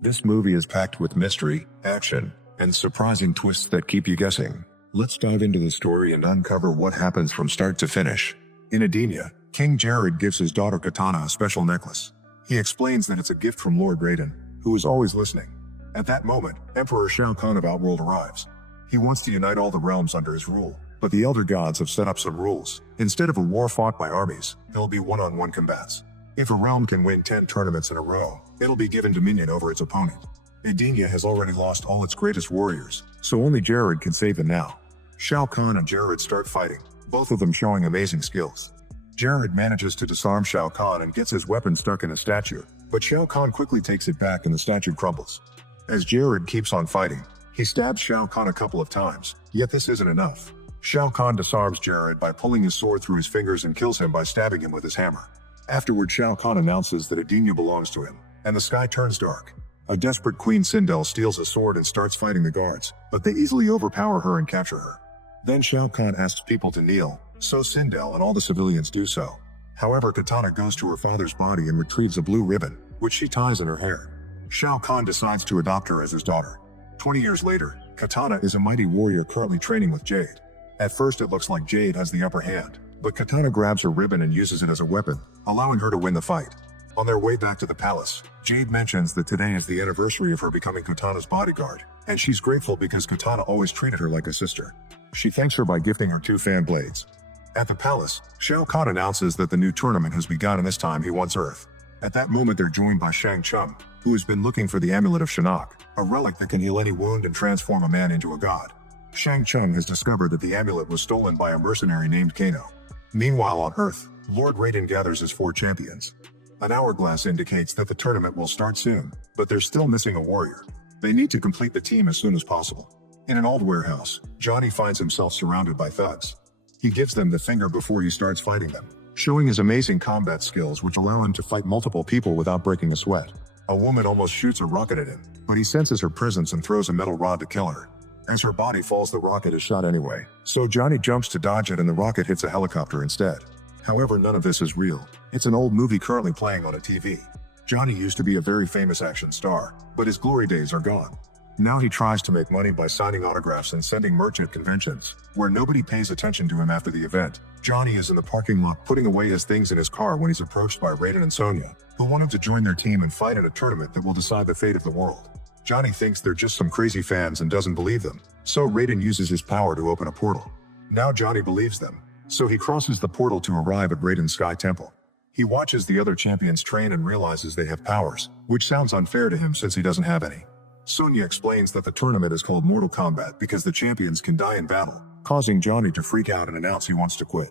This movie is packed with mystery, action, and surprising twists that keep you guessing. Let's dive into the story and uncover what happens from start to finish. In Edenia, King Jared gives his daughter Katana a special necklace. He explains that it's a gift from Lord Raiden, who is always listening. At that moment, Emperor Shao Kahn of Outworld arrives. He wants to unite all the realms under his rule, but the Elder Gods have set up some rules. Instead of a war fought by armies, there'll be one-on-one combats. If a realm can win 10 tournaments in a row, it'll be given dominion over its opponent. Edenia has already lost all its greatest warriors, so only Jared can save them now. Shao Kahn and Jared start fighting, both of them showing amazing skills. Jared manages to disarm Shao Kahn and gets his weapon stuck in a statue, but Shao Kahn quickly takes it back and the statue crumbles. As Jared keeps on fighting, he stabs Shao Kahn a couple of times, yet this isn't enough. Shao Kahn disarms Jared by pulling his sword through his fingers and kills him by stabbing him with his hammer. Afterward, Shao Kahn announces that Edenia belongs to him, and the sky turns dark. A desperate Queen Sindel steals a sword and starts fighting the guards, but they easily overpower her and capture her. Then Shao Kahn asks people to kneel, so Sindel and all the civilians do so. However, Katana goes to her father's body and retrieves a blue ribbon, which she ties in her hair. Shao Kahn decides to adopt her as his daughter. 20 years later, Katana is a mighty warrior currently training with Jade. At first it looks like Jade has the upper hand, but Katana grabs her ribbon and uses it as a weapon, allowing her to win the fight. On their way back to the palace, Jade mentions that today is the anniversary of her becoming Katana's bodyguard, and she's grateful because Katana always treated her like a sister. She thanks her by gifting her 2 fan blades. At the palace, Shao Kahn announces that the new tournament has begun and this time he wants Earth. At that moment they're joined by Shang Tsung, who has been looking for the Amulet of Shinnok, a relic that can heal any wound and transform a man into a god. Shang Tsung has discovered that the amulet was stolen by a mercenary named Kano. Meanwhile on Earth, Lord Raiden gathers his 4 champions. An hourglass indicates that the tournament will start soon, but they're still missing a warrior. They need to complete the team as soon as possible. In an old warehouse, Johnny finds himself surrounded by thugs. He gives them the finger before he starts fighting them, showing his amazing combat skills which allow him to fight multiple people without breaking a sweat. A woman almost shoots a rocket at him, but he senses her presence and throws a metal rod to kill her. As her body falls, the rocket is shot anyway, so Johnny jumps to dodge it and the rocket hits a helicopter instead. However, none of this is real. It's an old movie currently playing on a TV. Johnny used to be a very famous action star, but his glory days are gone. Now he tries to make money by signing autographs and sending merch at conventions, where nobody pays attention to him after the event. Johnny is in the parking lot putting away his things in his car when he's approached by Raiden and Sonya, who want him to join their team and fight at a tournament that will decide the fate of the world. Johnny thinks they're just some crazy fans and doesn't believe them, so Raiden uses his power to open a portal. Now Johnny believes them, so he crosses the portal to arrive at Raiden's Sky Temple. He watches the other champions train and realizes they have powers, which sounds unfair to him since he doesn't have any. Sonya explains that the tournament is called Mortal Kombat because the champions can die in battle, causing Johnny to freak out and announce he wants to quit.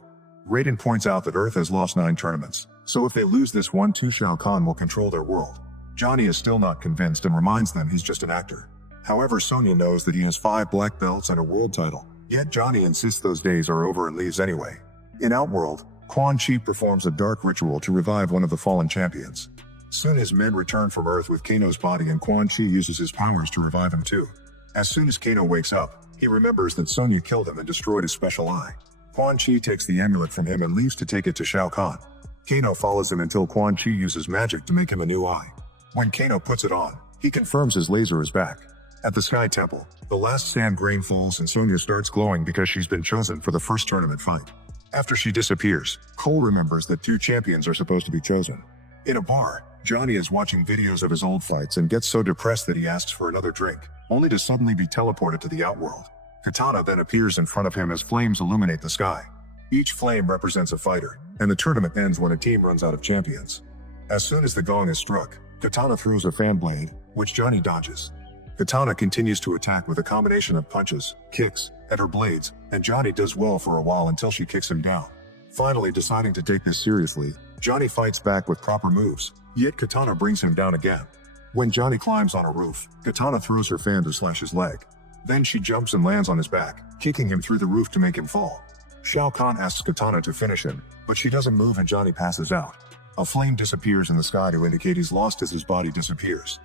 Raiden points out that Earth has lost 9 tournaments, so if they lose this one too, Shao Kahn will control their world. Johnny is still not convinced and reminds them he's just an actor. However, Sonya knows that he has 5 black belts and a world title, yet Johnny insists those days are over and leaves anyway. In Outworld, Quan Chi performs a dark ritual to revive one of the fallen champions. Soon his men return from Earth with Kano's body and Quan Chi uses his powers to revive him too. As soon as Kano wakes up, he remembers that Sonya killed him and destroyed his special eye. Quan Chi takes the amulet from him and leaves to take it to Shao Kahn. Kano follows him until Quan Chi uses magic to make him a new eye. When Kano puts it on, he confirms his laser is back. At the Sky Temple, the last sand grain falls and Sonya starts glowing because she's been chosen for the first tournament fight. After she disappears, Cole remembers that 2 champions are supposed to be chosen. In a bar, Johnny is watching videos of his old fights and gets so depressed that he asks for another drink, only to suddenly be teleported to the Outworld. Katana then appears in front of him as flames illuminate the sky. Each flame represents a fighter, and the tournament ends when a team runs out of champions. As soon as the gong is struck, Katana throws a fan blade, which Johnny dodges. Katana continues to attack with a combination of punches, kicks, and her blades, and Johnny does well for a while until she kicks him down. Finally deciding to take this seriously, Johnny fights back with proper moves, yet Katana brings him down again. When Johnny climbs on a roof, Katana throws her fan to slash his leg. Then she jumps and lands on his back, kicking him through the roof to make him fall. Shao Kahn asks Katana to finish him, but she doesn't move and Johnny passes out. A flame disappears in the sky to indicate he's lost as his body disappears.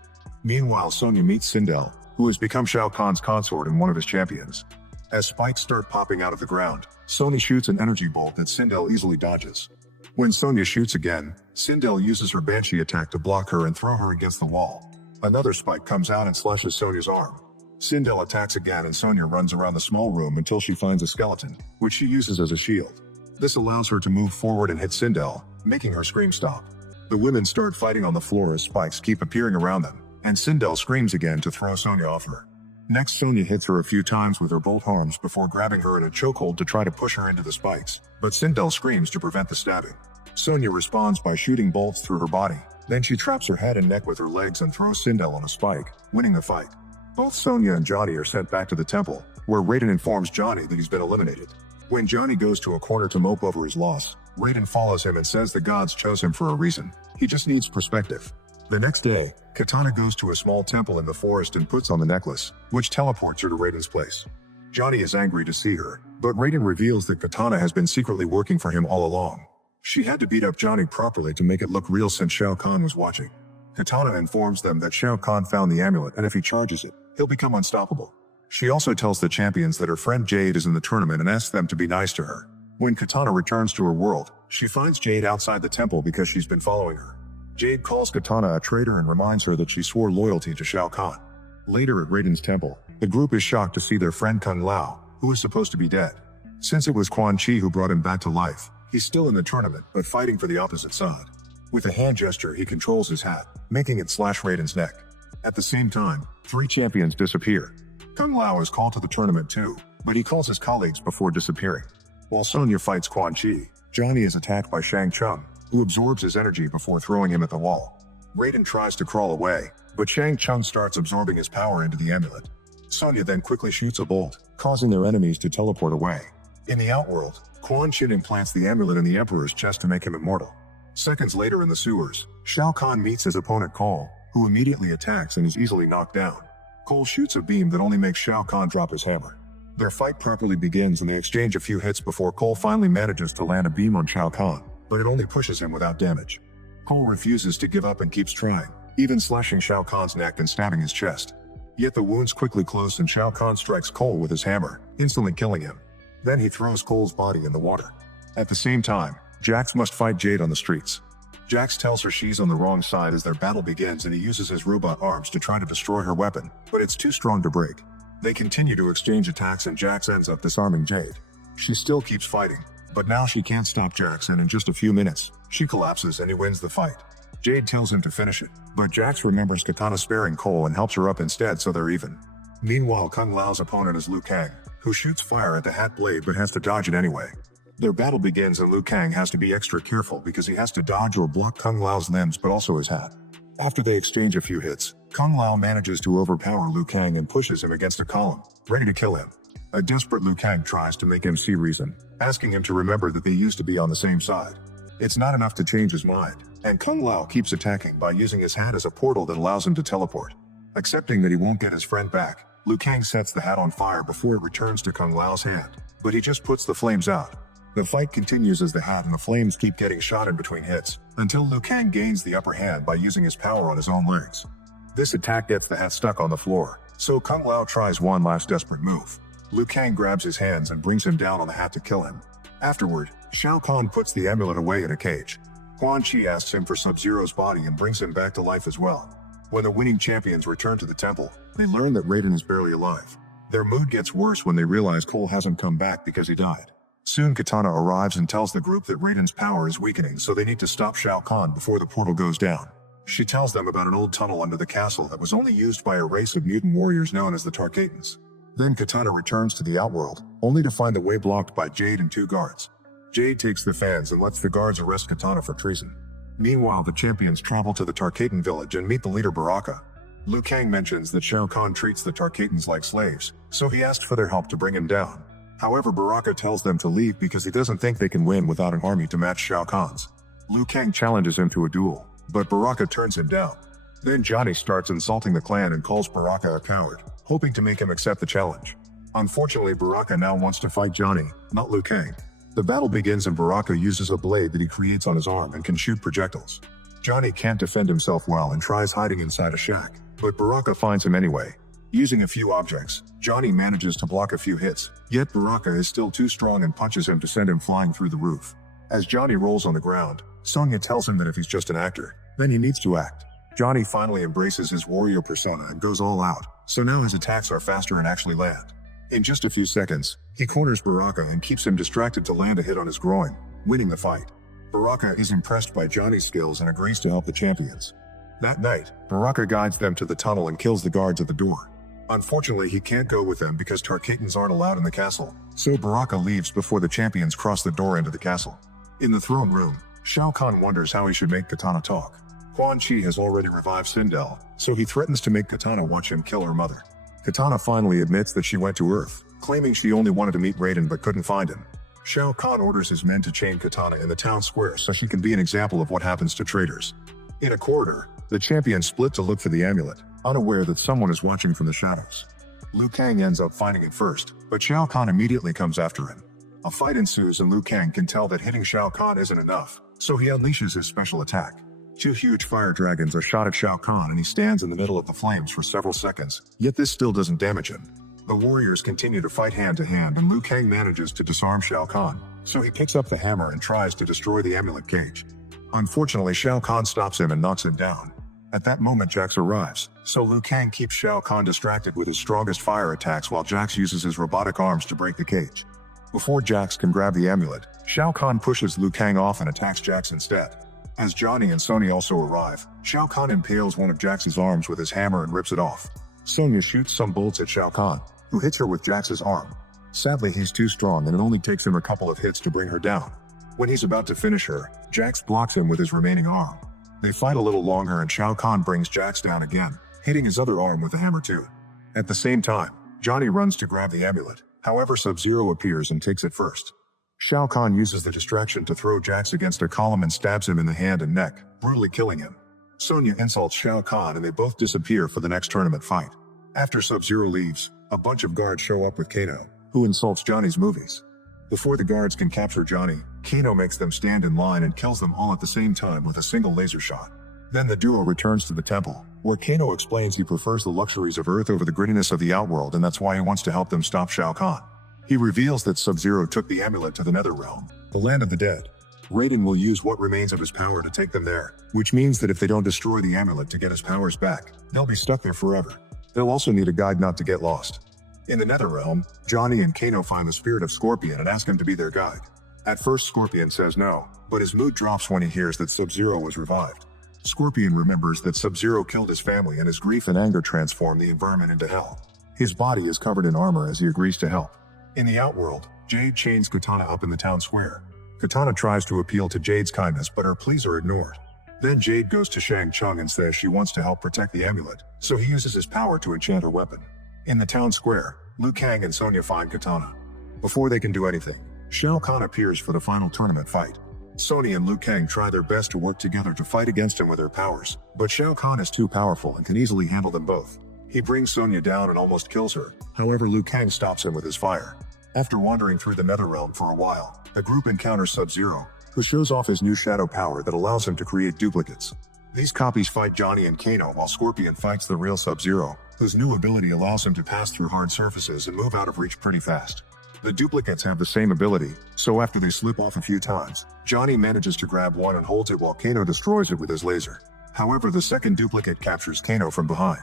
Meanwhile, Sonya meets Sindel, who has become Shao Kahn's consort and one of his champions. As spikes start popping out of the ground, Sonya shoots an energy bolt that Sindel easily dodges. When Sonya shoots again, Sindel uses her Banshee attack to block her and throw her against the wall. Another spike comes out and slashes Sonya's arm. Sindel attacks again and Sonya runs around the small room until she finds a skeleton, which she uses as a shield. This allows her to move forward and hit Sindel, making her scream stop. The women start fighting on the floor as spikes keep appearing around them, and Sindel screams again to throw Sonya off her. Next, Sonya hits her a few times with her both arms before grabbing her in a chokehold to try to push her into the spikes, but Sindel screams to prevent the stabbing. Sonya responds by shooting bolts through her body. Then she traps her head and neck with her legs and throws Sindel on a spike, winning the fight. Both Sonya and Johnny are sent back to the temple, where Raiden informs Johnny that he's been eliminated. When Johnny goes to a corner to mope over his loss, Raiden follows him and says the gods chose him for a reason. He just needs perspective. The next day, Katana goes to a small temple in the forest and puts on the necklace, which teleports her to Raiden's place. Johnny is angry to see her, but Raiden reveals that Katana has been secretly working for him all along. She had to beat up Johnny properly to make it look real since Shao Kahn was watching. Katana informs them that Shao Kahn found the amulet and if he charges it, he'll become unstoppable. She also tells the champions that her friend Jade is in the tournament and asks them to be nice to her. When Katana returns to her world, she finds Jade outside the temple because she's been following her. Jade calls Katana a traitor and reminds her that she swore loyalty to Shao Kahn. Later at Raiden's temple, the group is shocked to see their friend Kung Lao, who is supposed to be dead. Since it was Quan Chi who brought him back to life, he's still in the tournament but fighting for the opposite side. With a hand gesture, he controls his hat, making it slash Raiden's neck. At the same time, 3 champions disappear. Kung Lao is called to the tournament too, but he calls his colleagues before disappearing. While Sonya fights Quan Chi, Johnny is attacked by Shang Tsung, who absorbs his energy before throwing him at the wall. Raiden tries to crawl away, but Shang Tsung starts absorbing his power into the amulet. Sonya then quickly shoots a bolt, causing their enemies to teleport away. In the outworld, Quan Chi implants the amulet in the Emperor's chest to make him immortal. Seconds later in the sewers, Shao Kahn meets his opponent Cole, who immediately attacks and is easily knocked down. Cole shoots a beam that only makes Shao Kahn drop his hammer. Their fight properly begins and they exchange a few hits before Cole finally manages to land a beam on Shao Kahn, but it only pushes him without damage. Cole refuses to give up and keeps trying, even slashing Shao Kahn's neck and stabbing his chest. Yet the wounds quickly close and Shao Kahn strikes Cole with his hammer, instantly killing him. Then he throws Cole's body in the water. At the same time, Jax must fight Jade on the streets. Jax tells her she's on the wrong side as their battle begins and he uses his robot arms to try to destroy her weapon, but it's too strong to break. They continue to exchange attacks and Jax ends up disarming Jade. She still keeps fighting, but now she can't stop Jax and in just a few minutes, she collapses and he wins the fight. Jade tells him to finish it, but Jax remembers Katana sparing Cole and helps her up instead so they're even. Meanwhile, Kung Lao's opponent is Liu Kang, who shoots fire at the hat blade but has to dodge it anyway. Their battle begins and Liu Kang has to be extra careful because he has to dodge or block Kung Lao's limbs but also his hat. After they exchange a few hits, Kung Lao manages to overpower Liu Kang and pushes him against a column, ready to kill him. A desperate Liu Kang tries to make him see reason, asking him to remember that they used to be on the same side. It's not enough to change his mind, and Kung Lao keeps attacking by using his hat as a portal that allows him to teleport. Accepting that he won't get his friend back, Liu Kang sets the hat on fire before it returns to Kung Lao's hand, but he just puts the flames out. The fight continues as the hat and the flames keep getting shot in between hits, until Liu Kang gains the upper hand by using his power on his own legs. This attack gets the hat stuck on the floor, so Kung Lao tries one last desperate move. Liu Kang grabs his hands and brings him down on the hat to kill him. Afterward, Shao Kahn puts the amulet away in a cage. Quan Chi asks him for Sub-Zero's body and brings him back to life as well. When the winning champions return to the temple, they learn that Raiden is barely alive. Their mood gets worse when they realize Cole hasn't come back because he died. Soon Katana arrives and tells the group that Raiden's power is weakening so they need to stop Shao Kahn before the portal goes down. She tells them about an old tunnel under the castle that was only used by a race of mutant warriors known as the Tarkatans. Then Katana returns to the outworld, only to find the way blocked by Jade and 2 guards. Jade takes the fans and lets the guards arrest Katana for treason. Meanwhile, the champions travel to the Tarkatan village and meet the leader Baraka. Liu Kang mentions that Shao Kahn treats the Tarkatans like slaves, so he asked for their help to bring him down. However, Baraka tells them to leave because he doesn't think they can win without an army to match Shao Kahn's. Liu Kang challenges him to a duel, but Baraka turns him down. Then Johnny starts insulting the clan and calls Baraka a coward, hoping to make him accept the challenge. Unfortunately, Baraka now wants to fight Johnny, not Liu Kang. The battle begins and Baraka uses a blade that he creates on his arm and can shoot projectiles. Johnny can't defend himself well and tries hiding inside a shack, but Baraka finds him anyway. Using a few objects, Johnny manages to block a few hits, yet Baraka is still too strong and punches him to send him flying through the roof. As Johnny rolls on the ground, Sonya tells him that if he's just an actor, then he needs to act. Johnny finally embraces his warrior persona and goes all out, so now his attacks are faster and actually land. In just a few seconds, he corners Baraka and keeps him distracted to land a hit on his groin, winning the fight. Baraka is impressed by Johnny's skills and agrees to help the champions. That night, Baraka guides them to the tunnel and kills the guards at the door. Unfortunately, he can't go with them because Tarkatans aren't allowed in the castle, so Baraka leaves before the champions cross the door into the castle. In the throne room, Shao Kahn wonders how he should make Katana talk. Quan Chi has already revived Sindel, so he threatens to make Katana watch him kill her mother. Katana finally admits that she went to Earth, claiming she only wanted to meet Raiden but couldn't find him. Shao Kahn orders his men to chain Katana in the town square so she can be an example of what happens to traitors. In a corridor, the champions split to look for the amulet, unaware that someone is watching from the shadows. Liu Kang ends up finding it first, but Shao Kahn immediately comes after him. A fight ensues and Liu Kang can tell that hitting Shao Kahn isn't enough, so he unleashes his special attack. Two huge fire dragons are shot at Shao Kahn and he stands in the middle of the flames for several seconds, yet this still doesn't damage him. The warriors continue to fight hand to hand and Liu Kang manages to disarm Shao Kahn, so he picks up the hammer and tries to destroy the amulet cage. Unfortunately, Shao Kahn stops him and knocks him down. At that moment, Jax arrives, so Liu Kang keeps Shao Kahn distracted with his strongest fire attacks while Jax uses his robotic arms to break the cage. Before Jax can grab the amulet, Shao Kahn pushes Liu Kang off and attacks Jax instead. As Johnny and Sonya also arrive, Shao Kahn impales one of Jax's arms with his hammer and rips it off. Sonya shoots some bolts at Shao Kahn, who hits her with Jax's arm. Sadly, he's too strong and it only takes him a couple of hits to bring her down. When he's about to finish her, Jax blocks him with his remaining arm. They fight a little longer and Shao Kahn brings Jax down again, hitting his other arm with the hammer too. At the same time, Johnny runs to grab the amulet, however Sub-Zero appears and takes it first. Shao Kahn uses the distraction to throw Jax against a column and stabs him in the hand and neck, brutally killing him. Sonya insults Shao Kahn and they both disappear for the next tournament fight. After Sub-Zero leaves, a bunch of guards show up with Kano, who insults Johnny's movies. Before the guards can capture Johnny, Kano makes them stand in line and kills them all at the same time with a single laser shot. Then the duo returns to the temple, where Kano explains he prefers the luxuries of Earth over the grittiness of the Outworld and that's why he wants to help them stop Shao Kahn. He reveals that Sub-Zero took the amulet to the Netherrealm, the land of the dead. Raiden will use what remains of his power to take them there, which means that if they don't destroy the amulet to get his powers back, they'll be stuck there forever. They'll also need a guide not to get lost. In the Netherrealm, Johnny and Kano find the spirit of Scorpion and ask him to be their guide. At first Scorpion says no, but his mood drops when he hears that Sub-Zero was revived. Scorpion remembers that Sub-Zero killed his family and his grief and anger transform the environment into hell. His body is covered in armor as he agrees to help. In the Outworld, Jade chains Katana up in the town square. Katana tries to appeal to Jade's kindness but her pleas are ignored. Then Jade goes to Shang Tsung and says she wants to help protect the amulet, so he uses his power to enchant her weapon. In the town square, Liu Kang and Sonya find Katana. Before they can do anything, Shao Kahn appears for the final tournament fight. Sonya and Liu Kang try their best to work together to fight against him with their powers, but Shao Kahn is too powerful and can easily handle them both. He brings Sonya down and almost kills her, however Liu Kang stops him with his fire. After wandering through the Netherrealm for a while, the group encounters Sub-Zero, who shows off his new shadow power that allows him to create duplicates. These copies fight Johnny and Kano while Scorpion fights the real Sub-Zero, whose new ability allows him to pass through hard surfaces and move out of reach pretty fast. The duplicates have the same ability, so after they slip off a few times, Johnny manages to grab one and holds it while Kano destroys it with his laser. However, the second duplicate captures Kano from behind.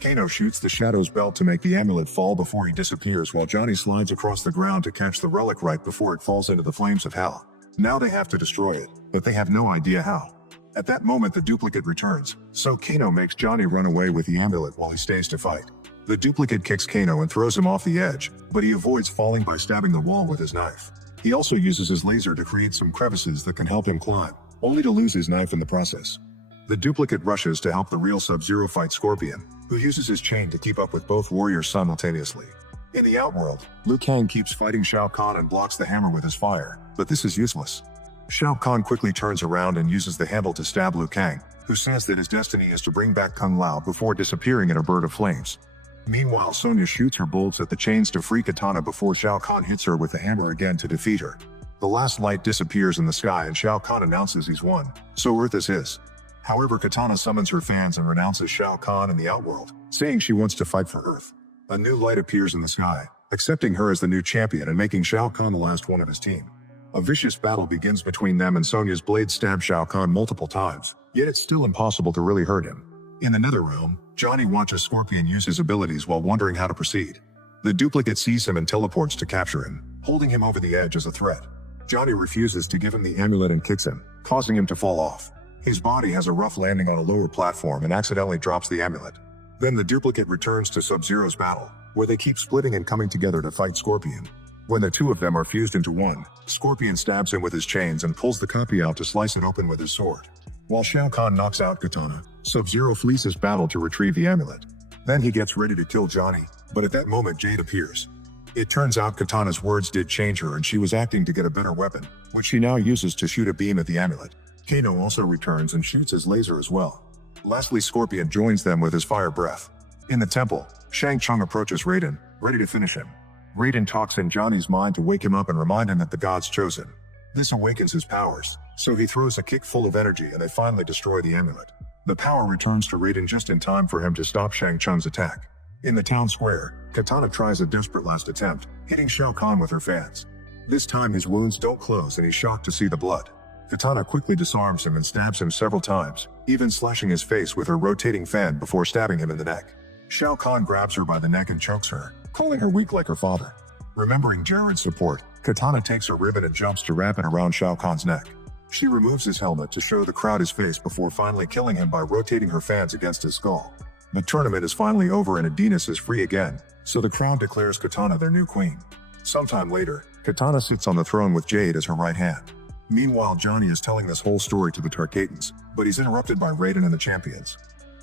Kano shoots the Shadow's belt to make the amulet fall before he disappears while Johnny slides across the ground to catch the relic right before it falls into the flames of hell. Now they have to destroy it, but they have no idea how. At that moment the duplicate returns, so Kano makes Johnny run away with the amulet while he stays to fight. The duplicate kicks Kano and throws him off the edge, but he avoids falling by stabbing the wall with his knife. He also uses his laser to create some crevices that can help him climb, only to lose his knife in the process. The duplicate rushes to help the real Sub-Zero fight Scorpion, who uses his chain to keep up with both warriors simultaneously. In the Outworld, Liu Kang keeps fighting Shao Kahn and blocks the hammer with his fire, but this is useless. Shao Kahn quickly turns around and uses the handle to stab Liu Kang, who says that his destiny is to bring back Kung Lao before disappearing in a bird of flames. Meanwhile, Sonya shoots her bolts at the chains to free Katana before Shao Kahn hits her with the hammer again to defeat her. The last light disappears in the sky and Shao Kahn announces he's won, so Earth is his. However, Katana summons her fans and renounces Shao Kahn in the Outworld, saying she wants to fight for Earth. A new light appears in the sky, accepting her as the new champion and making Shao Kahn the last one of his team. A vicious battle begins between them and Sonya's blade stabs Shao Kahn multiple times, yet it's still impossible to really hurt him. In the nether realm, Johnny watches Scorpion use his abilities while wondering how to proceed. The duplicate sees him and teleports to capture him, holding him over the edge as a threat. Johnny refuses to give him the amulet and kicks him, causing him to fall off. His body has a rough landing on a lower platform and accidentally drops the amulet. Then the duplicate returns to Sub-Zero's battle, where they keep splitting and coming together to fight Scorpion. When the two of them are fused into one, Scorpion stabs him with his chains and pulls the copy out to slice it open with his sword. While Shao Kahn knocks out Katana, Sub-Zero flees his battle to retrieve the amulet. Then he gets ready to kill Johnny, but at that moment Jade appears. It turns out Katana's words did change her and she was acting to get a better weapon, which she now uses to shoot a beam at the amulet. Kano also returns and shoots his laser as well. Lastly, Scorpion joins them with his fire breath. In the temple, Shang Tsung approaches Raiden, ready to finish him. Raiden talks in Johnny's mind to wake him up and remind him that the gods chose him. This awakens his powers, so he throws a kick full of energy and they finally destroy the amulet. The power returns to Raiden just in time for him to stop Shang Tsung's attack. In the town square, Katana tries a desperate last attempt, hitting Shao Kahn with her fans. This time his wounds don't close and he's shocked to see the blood. Katana quickly disarms him and stabs him several times, even slashing his face with her rotating fan before stabbing him in the neck. Shao Kahn grabs her by the neck and chokes her, calling her weak like her father. Remembering Jared's support, Katana takes a ribbon and jumps to wrap it around Shao Kahn's neck. She removes his helmet to show the crowd his face before finally killing him by rotating her fans against his skull. The tournament is finally over and Adinas is free again, so the crowd declares Katana their new queen. Sometime later, Katana sits on the throne with Jade as her right hand. Meanwhile, Johnny is telling this whole story to the Tarkatans, but he's interrupted by Raiden and the champions.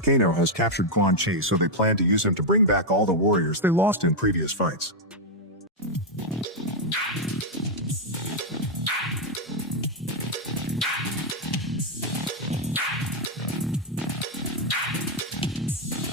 Kano has captured Quan Chi, so they plan to use him to bring back all the warriors they lost in previous fights.